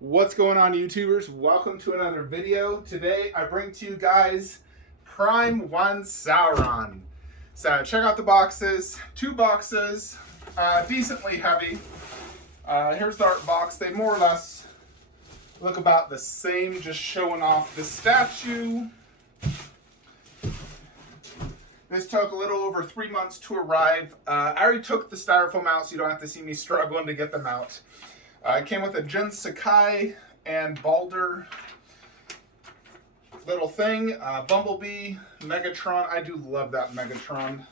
What's going on, YouTubers? Welcome to another video. Today I bring to you guys Prime 1 Sauron. So check out the boxes. Two boxes, decently heavy. Here's the art box. They more or less look about the same, just showing off the statue. This took a little over 3 months to arrive. I already took the styrofoam out, so you don't have to see me struggling to get them out. It came with a Jin Sakai and Balder little thing, Bumblebee, Megatron. I do love that Megatron.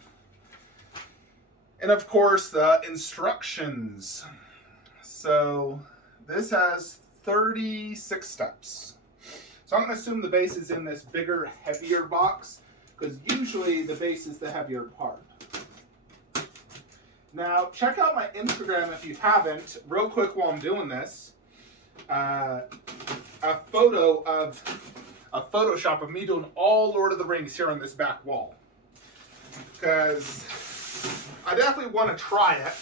And of course, the instructions. So this has 36 steps. So I'm going to assume the base is in this bigger, heavier box, because usually the base is the heavier part. Now, check out my Instagram if you haven't, real quick while I'm doing this. A Photoshop of me doing all Lord of the Rings here on this back wall. Because I definitely want to try it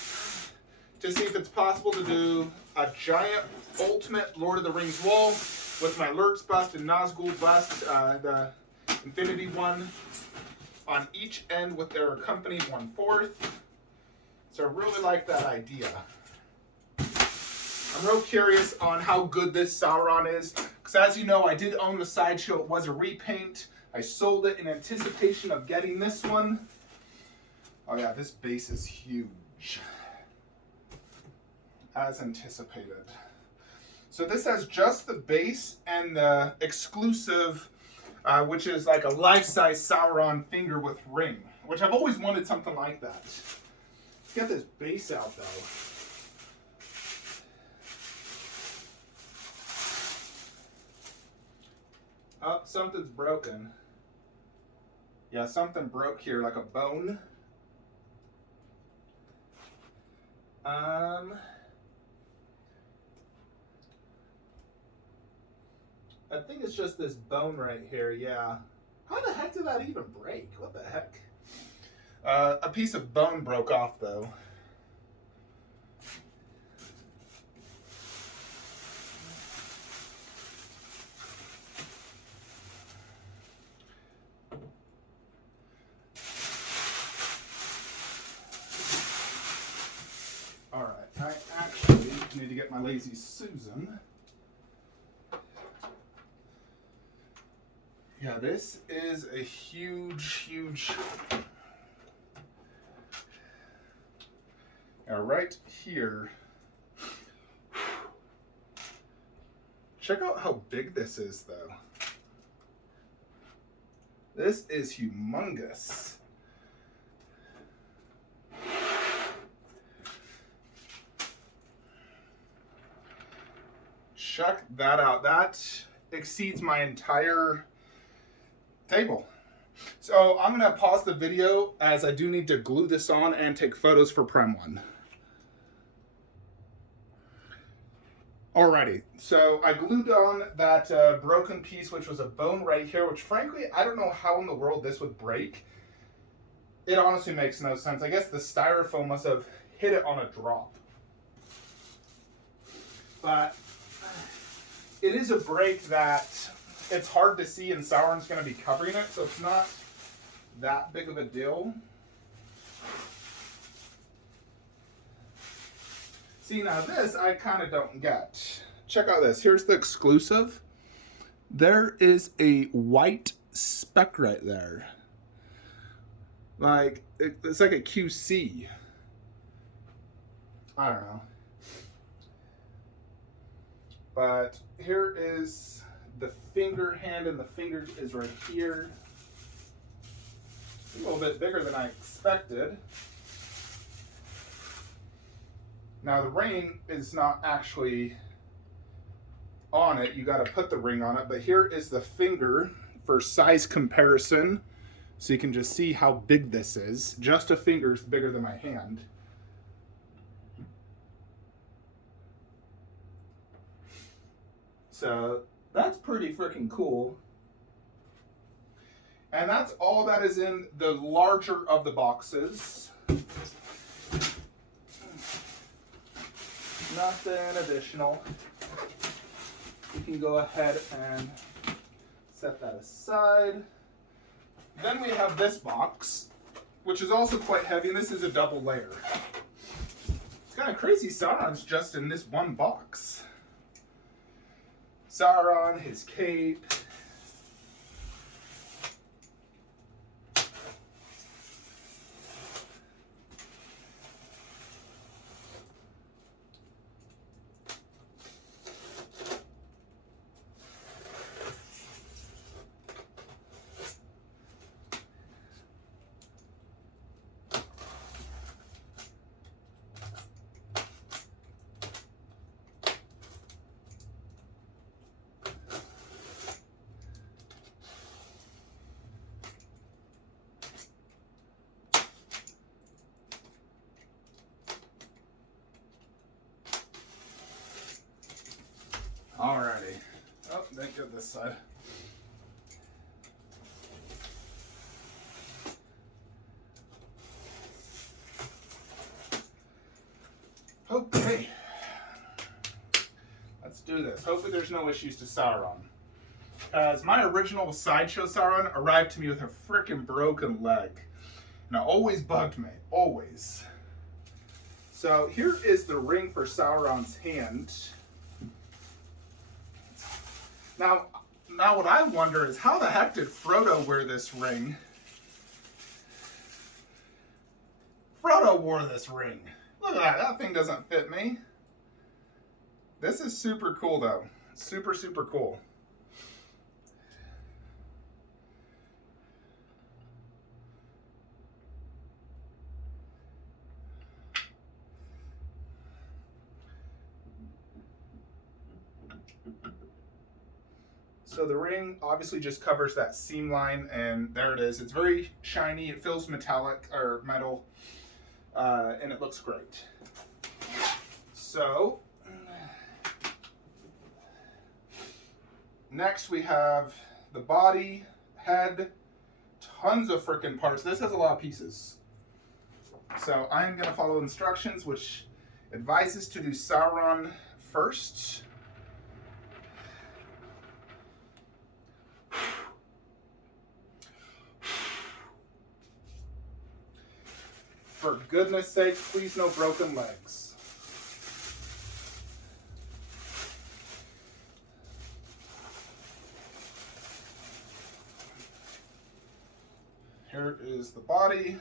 to see if it's possible to do a giant ultimate Lord of the Rings wall with my Lurtz bust and Nazgul bust, the Infinity one, on each end with their accompanied 1/4. So I really like that idea. I'm real curious on how good this Sauron is, because as you know, I did own the sideshow. It was a repaint. I sold it in anticipation of getting this one. Oh yeah, this base is huge. As anticipated. So this has just the base and the exclusive, which is like a life-size Sauron finger with ring, which I've always wanted something like that. Let's get this base out, though. Oh, something's broken. Yeah, something broke here, like a bone. I think it's just this bone right here, yeah. How the heck did that even break? What the heck? A piece of bone broke off, though. All right, I actually need to get my Lazy Susan. Yeah, this is a huge. Now, right here, check out how big this is, though. This is humongous. Check that out. That exceeds my entire table. So I'm going to pause the video as I do need to glue this on and take photos for Prem 1. Alrighty, so I glued on that broken piece, which was a bone right here, which frankly, I don't know how in the world this would break. It honestly makes no sense. I guess the styrofoam must have hit it on a drop. But it is a break that it's hard to see, and Sauron's going to be covering it, so it's not that big of a deal. See, now this I kind of don't get. Check out this. Here's the exclusive. There is a white speck right there. Like, it's like a QC. I don't know. But here is the finger hand, and the finger is right here. A little bit bigger than I expected. Now the ring is not actually on it. You got to put the ring on it. But here is the finger for size comparison. So you can just see how big this is. Just a finger is bigger than my hand. So that's pretty freaking cool. And that's all that is in the larger of the boxes. Nothing additional. we can go ahead and set that aside. Then we have this box, which is also quite heavy, and this is a double layer. It's kind of crazy Sauron's just in this one box. Sauron, his cape. Alrighty. Oh, thank goodness this side. Okay. Let's do this. Hopefully there's no issues to Sauron. As my original Sideshow Sauron arrived to me with a freaking broken leg. And it always bugged me. Always. So here is the ring for Sauron's hand. Now what I wonder is how the heck did Frodo wear this ring? Frodo wore this ring. Look at that. That thing doesn't fit me. This is super cool though. Super, super cool. So the ring obviously just covers that seam line, and there it is. It's very shiny. It feels metallic or metal, and it looks great. So next we have the body, head, tons of freaking parts. This has a lot of pieces. So I'm going to follow instructions, which advises to do Sauron first. For goodness sake, please no broken legs. Here is the body.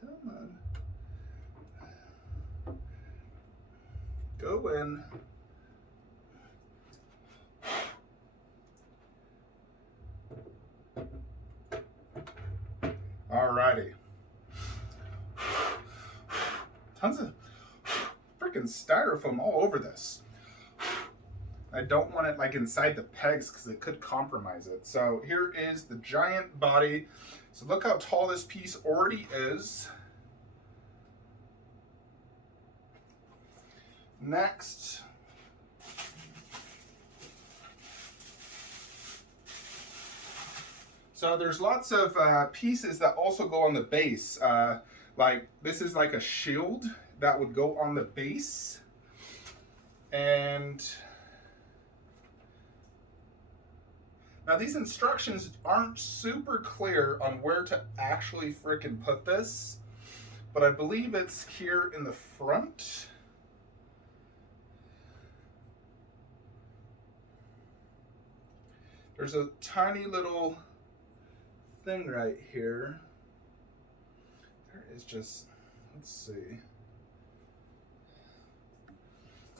Come on. Go in. Alrighty. Tons of freaking styrofoam all over this. I don't want it like inside the pegs because it could compromise it. So here is the giant body. So look how tall this piece already is. Next, so there's lots of pieces that also go on the base. Like this is like a shield that would go on the base. And now these instructions aren't super clear on where to actually frickin' put this, but I believe it's here in the front. There's a tiny little thing right here. There is just, let's see.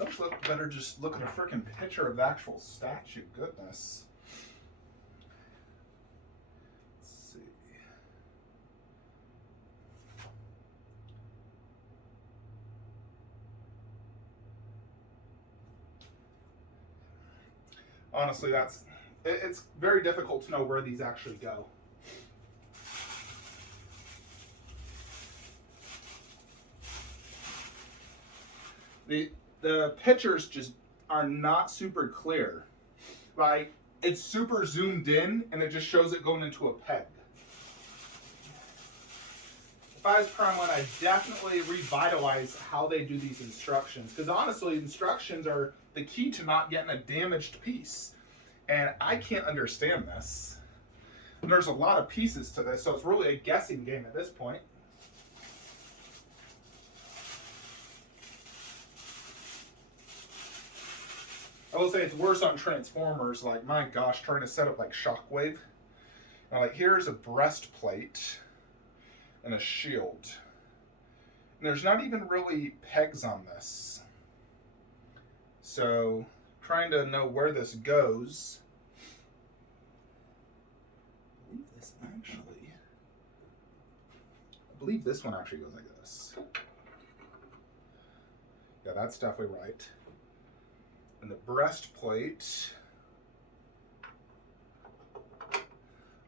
Don't look better just look at a freaking picture of the actual statue. Goodness. Let's see. Honestly, it's very difficult to know where these actually go. The pictures just are not super clear. Like it's super zoomed in, and it just shows it going into a peg. If I was Prime 1, I'd definitely revitalize how they do these instructions. Because honestly, instructions are the key to not getting a damaged piece. And I can't understand this. And there's a lot of pieces to this, so it's really a guessing game at this point. I will say it's worse on Transformers. Like, my gosh, trying to set up like Shockwave. Now, like, here's a breastplate and a shield. And there's not even really pegs on this. So, trying to know where this goes. I believe this one actually goes like this. Yeah, that's definitely right. And the breastplate.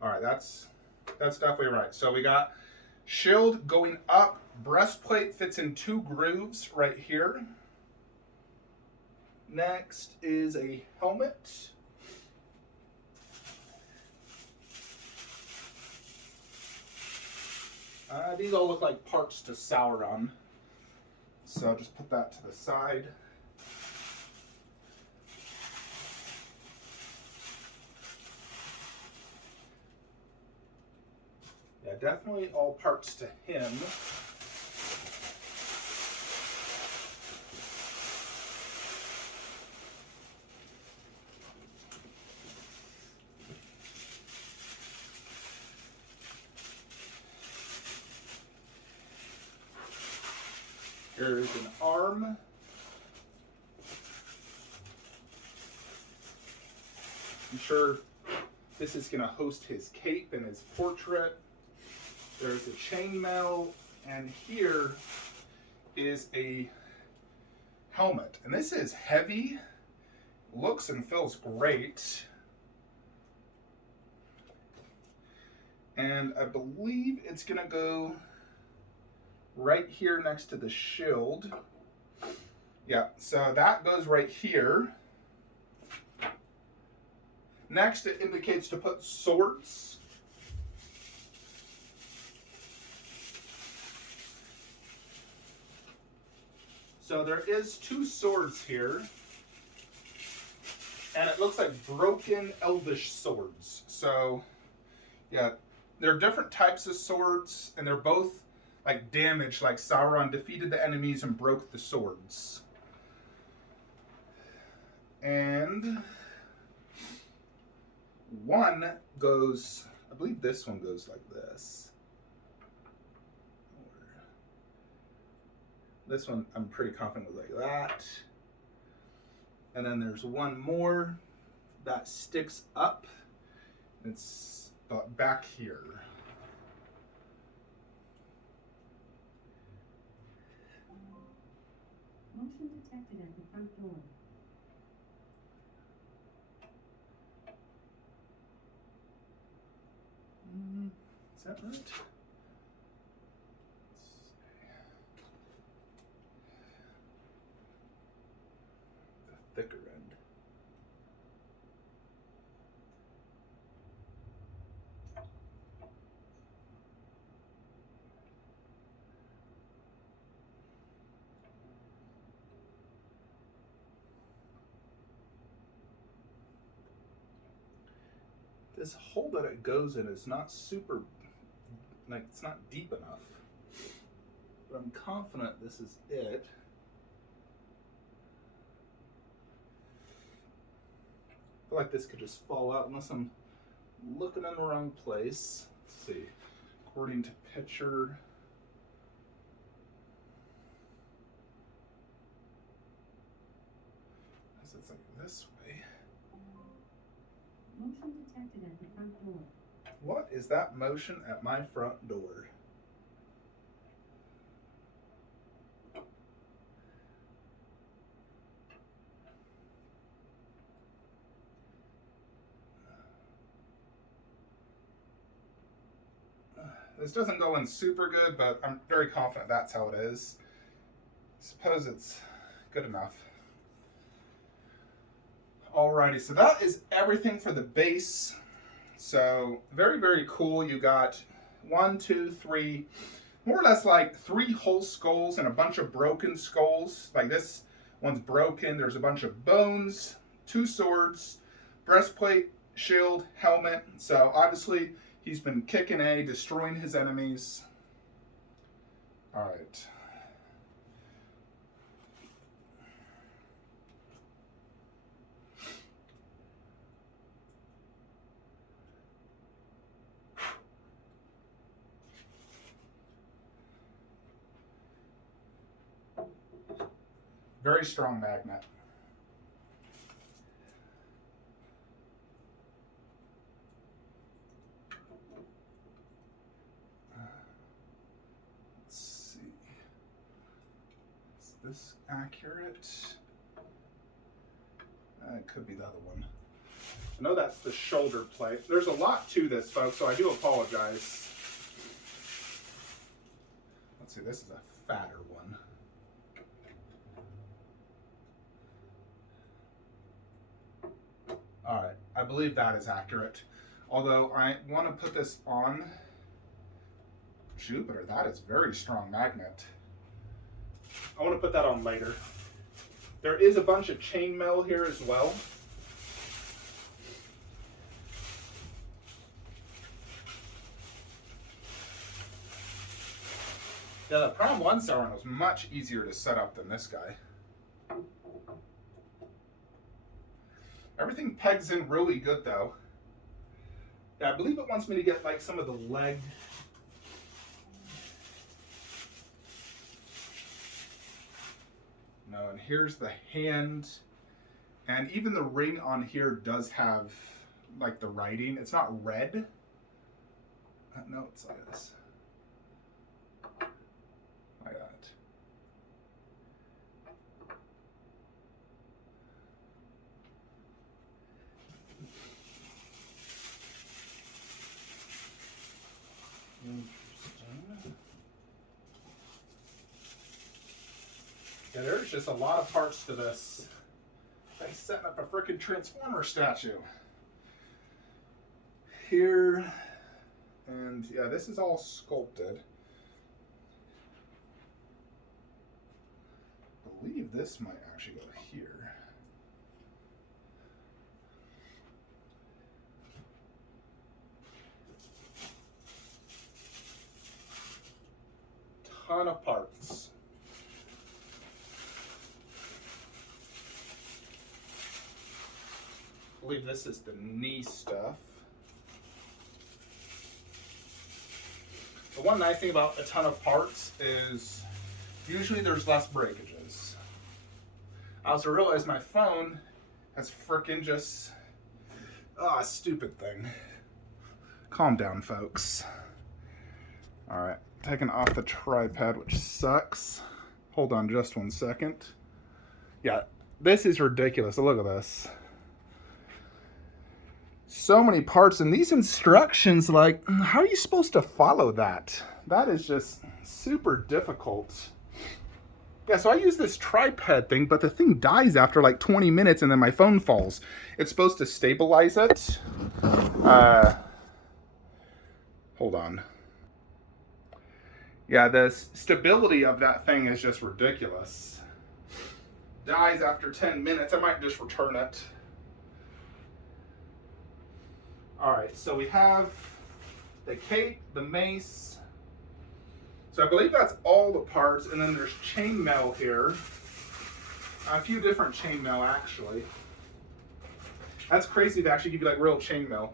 All right, that's definitely right. So we got shield going up. Breastplate fits in 2 grooves right here. Next is a helmet. These all look like parts to Sauron. So I'll just put that to the side. Yeah, definitely all parts to him. Here's an arm. I'm sure this is going to host his cape and his portrait. There's a chainmail, and here is a helmet. And this is heavy, looks and feels great. And I believe it's going to go right here next to the shield. Yeah, so that goes right here. Next, it indicates to put swords. So there is 2 swords here. And it looks like broken elvish swords. So, yeah, they're different types of swords, and they're both like damaged, like Sauron defeated the enemies and broke the swords. And one goes, I believe this one goes like this. This one I'm pretty confident goes like that. And then there's one more that sticks up. It's back here. Motion detected at the front door. Is that right? The thicker end. This hole that it goes in is not super, like, it's not deep enough. But I'm confident this is it. I feel like this could just fall out unless I'm looking in the wrong place. Let's see. According to picture. It's like this way. Motion detected at the front door. What is that motion at my front door? This doesn't go in super good, but I'm very confident that's how it is. Suppose it's good enough. Alrighty, so that is everything for the base. So very, very cool. You got 1, 2, 3, more or less like 3 whole skulls and a bunch of broken skulls. Like this one's broken. There's a bunch of bones, 2 swords, breastplate, shield, helmet. So obviously he's been kicking A, destroying his enemies. All right. Very strong magnet. Let's see. Is this accurate? It could be the other one. I know that's the shoulder plate. There's a lot to this, folks, so I do apologize. Let's see, this is a fatter one. All right, I believe that is accurate. Although I want to put this on Jupiter. That is very strong magnet. I want to put that on later. There is a bunch of chainmail here as well. Yeah, the Prime 1 Sauron was much easier to set up than this guy. Everything pegs in really good though. Yeah, I believe it wants me to get like some of the leg. No, and here's the hand. And even the ring on here does have like the writing. It's not red. No, it's like this. Like that. Interesting. Yeah, there's just a lot of parts to this. Like setting up a freaking Transformer statue. Here, and yeah, this is all sculpted. I believe this might actually go here. Ton of parts. I believe this is the knee stuff. The one nice thing about a ton of parts is usually there's less breakages. I also realized my phone has frickin' just, stupid thing. Calm down, folks. All right, taking off the tripod, which sucks. Hold on just 1 second. Yeah, this is ridiculous. Look at this. So many parts, and these instructions, like, how are you supposed to follow that? That is just super difficult. Yeah, so I use this tripod thing, but the thing dies after like 20 minutes and then my phone falls. It's supposed to stabilize it. Hold on. Yeah, the stability of that thing is just ridiculous. Dies after 10 minutes. I might just return it. All right, so we have the cape, the mace. So I believe that's all the parts, and then there's chainmail here. A few different chainmail, actually. That's crazy to actually give you like real chainmail.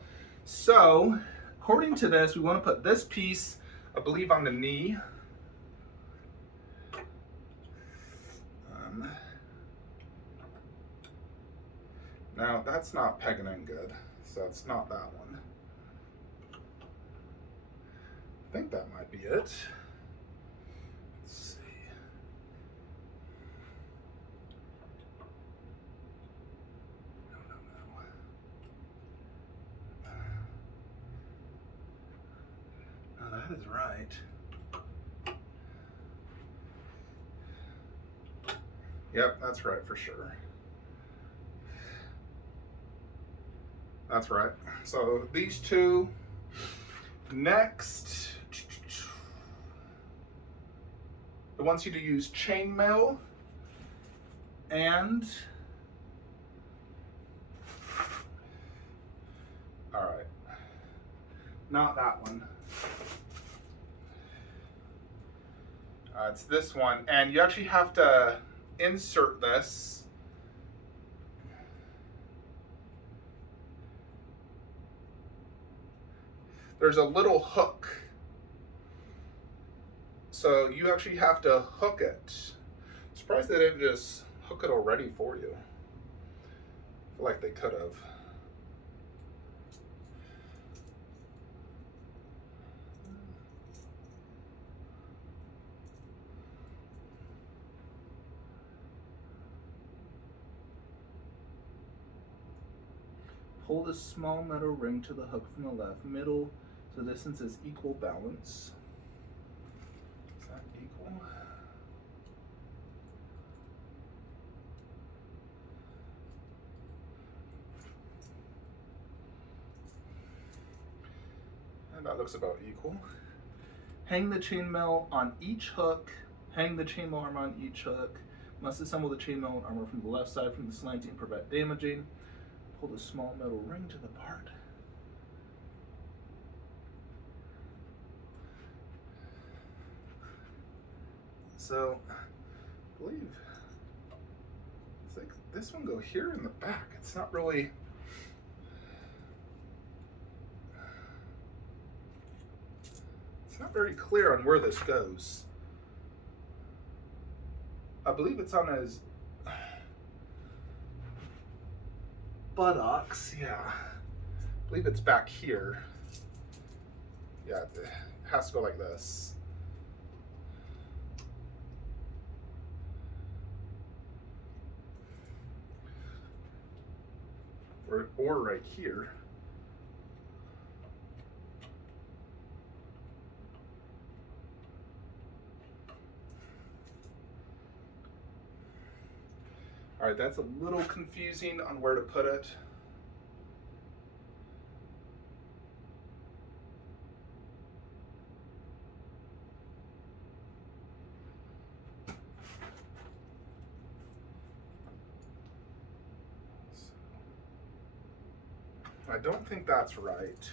So, according to this, we want to put this piece, I believe, on the knee. Now, that's not pegging in good, so it's not that one. I think that might be it. Let's see. No, that is right. Yep, that's right for sure. That's right. So these two. Next, it wants you to use chainmail and all right, not that one. It's this one, and you actually have to insert this. There's a little hook. So you actually have to hook it. Surprised they didn't just hook it already for you. I feel like they could have. Pull the small metal ring to the hook from the left middle so the distance is equal balance. Is that equal? And that looks about equal. Hang the chainmail on each hook. Hang the chainmail arm on each hook. Must assemble the chainmail armor from the left side from the slanting and prevent damaging. Pull the small metal ring to the part. So, I believe it's like this one go here in the back. It's not really. It's not very clear on where this goes. I believe it's on his buttocks, yeah. I believe it's back here. Yeah, it has to go like this. Or right here. All right, that's a little confusing on where to put it. I don't think that's right.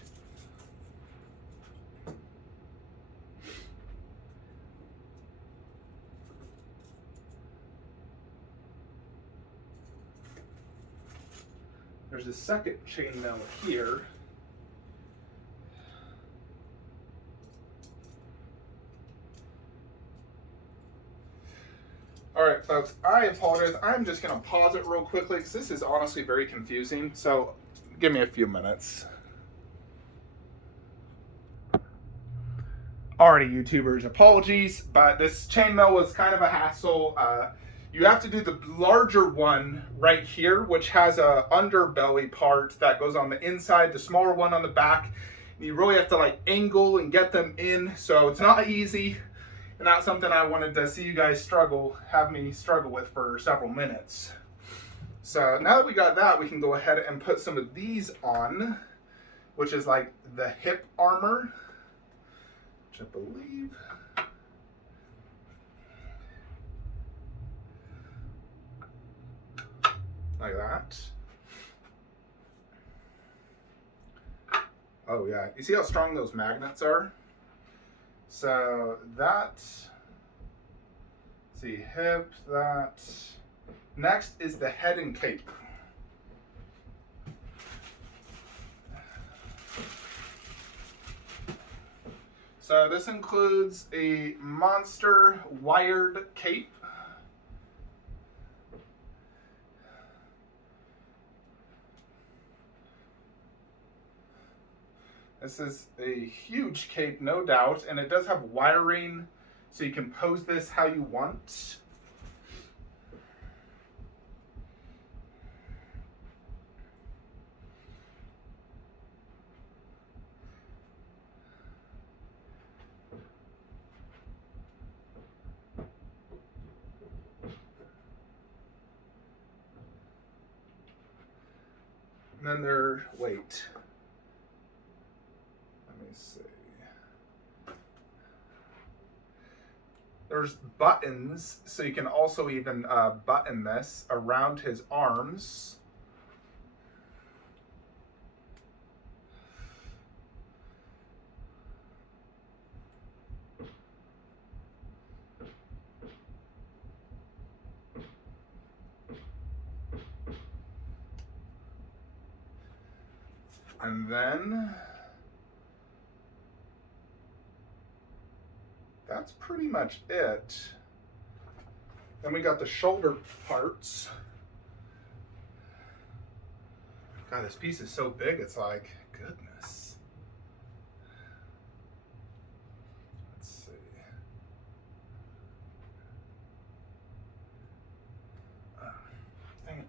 There's a second chainmail here. All right, folks, I apologize. I'm just gonna pause it real quickly because this is honestly very confusing. So give me a few minutes. Alrighty, YouTubers, apologies, but this chainmail was kind of a hassle. You have to do the larger one right here, which has a underbelly part that goes on the inside, the smaller one on the back. You really have to like angle and get them in, so it's not easy. And that's something I wanted to see you guys have me struggle with for several minutes. So now that we got that, we can go ahead and put some of these on, which is like the hip armor, which I believe. Like that. Oh yeah, you see how strong those magnets are? So that, let's see, hip, that. Next is the head and cape. So this includes a monster wired cape. This is a huge cape, no doubt, and it does have wiring, so you can pose this how you want. And then there, wait. Let me see. There's buttons, so you can also even button this around his arms. And then that's pretty much it. Then we got the shoulder parts. God, this piece is so big, it's like, goodness. Let's see. Dang it.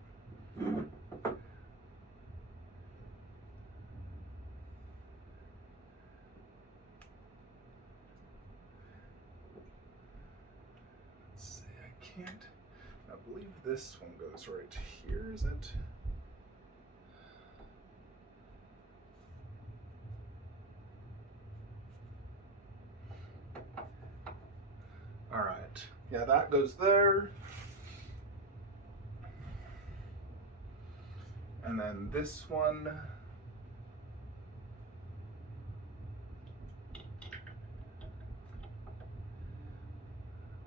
Can't. I believe this one goes right here, is it? All right. Yeah, that goes there. And then this one.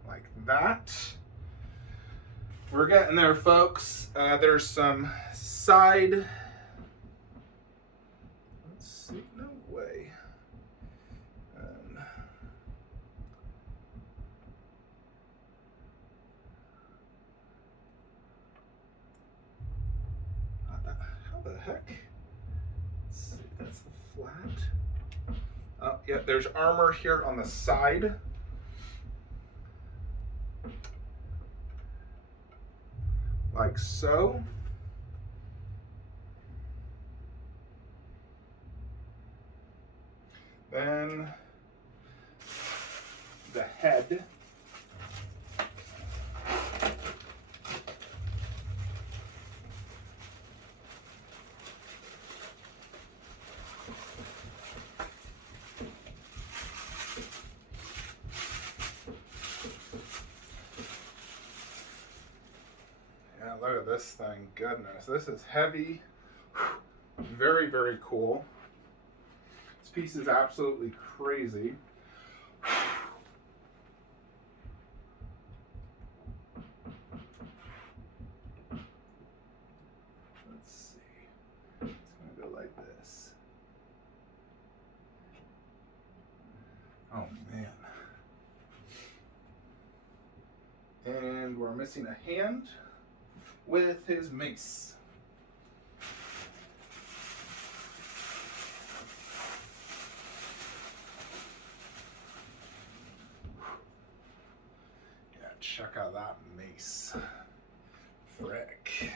Like that. We're getting there, folks. There's some side. Let's see. No way. How the heck? Let's see. That's the flat. Oh, yeah. There's armor here on the side. Like so. Then the head. Look at this thing, goodness. This is heavy. Very, very cool. This piece is absolutely crazy. Let's see. It's gonna go like this. Oh man. And we're missing a hand with his mace. Yeah, check out that mace. Frick.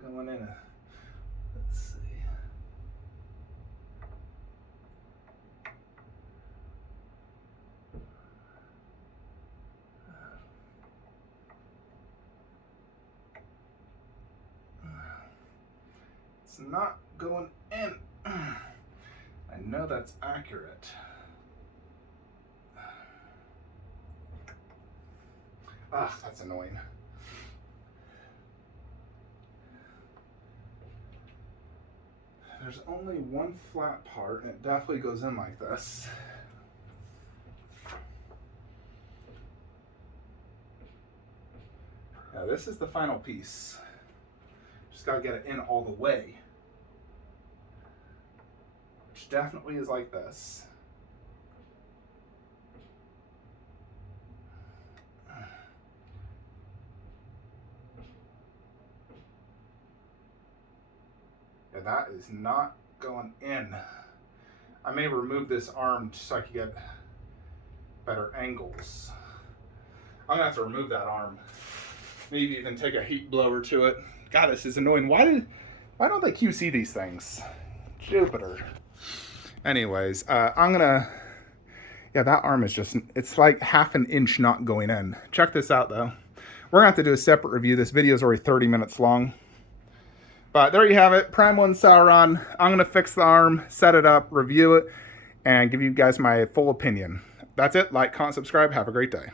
Going in a, let's see. It's not going in. I know that's accurate. Ah, that's annoying. There's only one flat part, and it definitely goes in like this. Now this is the final piece. Just gotta get it in all the way. Which definitely is like this. Yeah, that is not going in. I may remove this arm just so I can get better angles. I'm gonna have to remove that arm. Maybe even take a heat blower to it. God, this is annoying. Why did Why don't they QC these things? Jupiter. Anyways, I'm gonna... Yeah, that arm is just... It's like half an inch not going in. Check this out, though. We're gonna have to do a separate review. This video is already 30 minutes long. But there you have it. Prime 1 Sauron. I'm gonna fix the arm, set it up, review it, and give you guys my full opinion. That's it. Like, comment, subscribe. Have a great day.